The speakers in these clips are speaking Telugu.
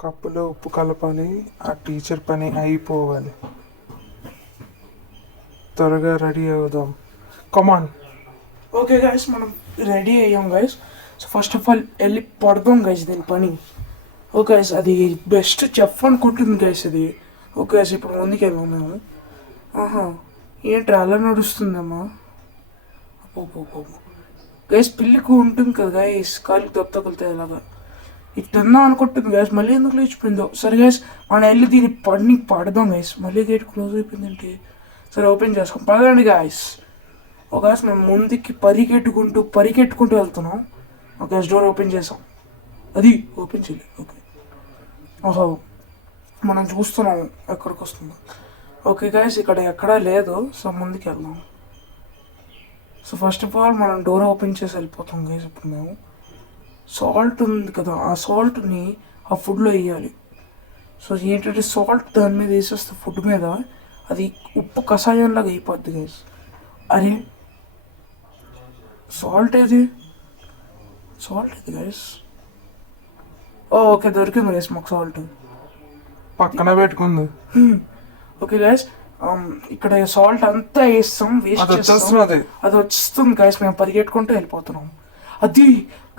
కప్పులో ఉప్పు కలపాలి. ఆ టీచర్ పని అయిపోవాలి. త్వరగా రెడీ అవుదాం. కమాన్. ఓకే గైస్, మనం రెడీ అయ్యాం guys. So first of all వెళ్ళి పడదాం గైస్ దీని పని. ఓకే గైస్, అది బెస్ట్ చెఫ్ అనుకుంటుంది గైస్ అది. ఓకే గైస్, ఇప్పుడు ముందుకు వెళ్దాం మేము. ఆహా, ఏంటి అలా నడుస్తుందమ్మా? గైస్ పిల్లికి ఉంటుంది కదా గైస్, కాలికి దెబ్బ తగులుతాయి అలాగా. ఇట్లా అనుకుంటుంది గైస్, మళ్ళీ ఎందుకు లేచిపోయిందో. సరే గైస్, మనం వెళ్ళి దీన్ని పడదాం గైస్. మళ్ళీ గేట్ క్లోజ్ అయిపోయిందంటే సరే ఓపెన్ చేసుకోం పదండి గాయస్. ఒక గాయస్ మేము ముందుకి పరిగెట్టుకుంటూ వెళ్తున్నాం. ఒక గాయస్ డోర్ ఓపెన్ చేసాం. అది ఓపెన్ చేయలేదు. ఓకే, ఓహో మనం చూస్తున్నాం ఎక్కడికి వస్తుందో. ఓకే గాయస్, ఇక్కడ ఎక్కడా లేదు. సో ముందుకు వెళ్దాం. సో ఫస్ట్ ఆఫ్ ఆల్ మనం డోర్ ఓపెన్ చేసి వెళ్ళిపోతాం గైస్. ఇప్పుడు మేము సాల్ట్ ఉంది కదా, ఆ సాల్ట్ని ఆ ఫుడ్లో వేయాలి. సో ఏంటంటే సాల్ట్ దాని మీద వేసేస్తే ఫుడ్ మీద అది ఉప్పు కషాయంలాగా అయిపోద్ది గైస్. అరే సాల్ట్ ఏది గైస్? ఓకే, దొరికింది గైస్ మాకు సాల్ట్. పక్కన పెట్టుకుంది. ఓకే గైస్, ఇక్కడ సాల్ట్ అంతా వేస్తాం, వేస్ట్ చేస్తాం. అది వస్తుంది గైస్, మేము పరిగెట్టుకుంటూ వెళ్ళిపోతున్నాం. అది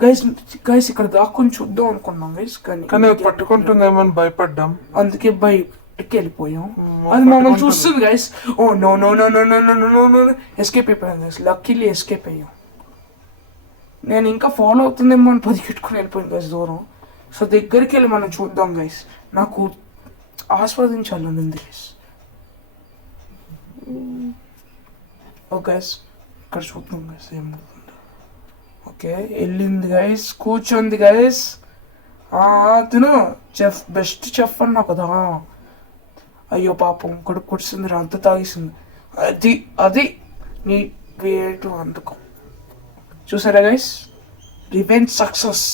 గైస్ ఇక్కడ దాక్కుని చూద్దాం అనుకున్నాం గైస్, కానీ పట్టుకుంటుందేమో అని భయపడ్డాం. అందుకే బయటికి వెళ్ళిపోయాం. అది మమ్మల్ని చూస్తుంది guys. Oh no no no no no no no no escape అయిపోయాం గైస్. లక్కీలీ ఎస్కేప్ అయ్యాం. నేను ఇంకా ఫాలో అవుతుందేమో అని పరిగెట్టుకుని వెళ్ళిపోయాను గైస్ దూరం. సో దగ్గరికి వెళ్ళి మనం చూద్దాం గైస్. నాకు ఆస్వాదించాలని ఉంది గైస్. ఓకే గైస్, ఇక్కడ చూద్దాం గైస్ ఏమవుతుందో. ఓకే, వెళ్ళింది గైస్, కూర్చోంది గైస్. తిను చెఫ్, బెస్ట్ చెఫ్ అన్నా కదా. అయ్యో పాపం కడుపు కొట్టింది, అంత తాగేసింది. అది నీ వేటు అందుకో. చూసారా గైస్, రివెంజ్ సక్సెస్.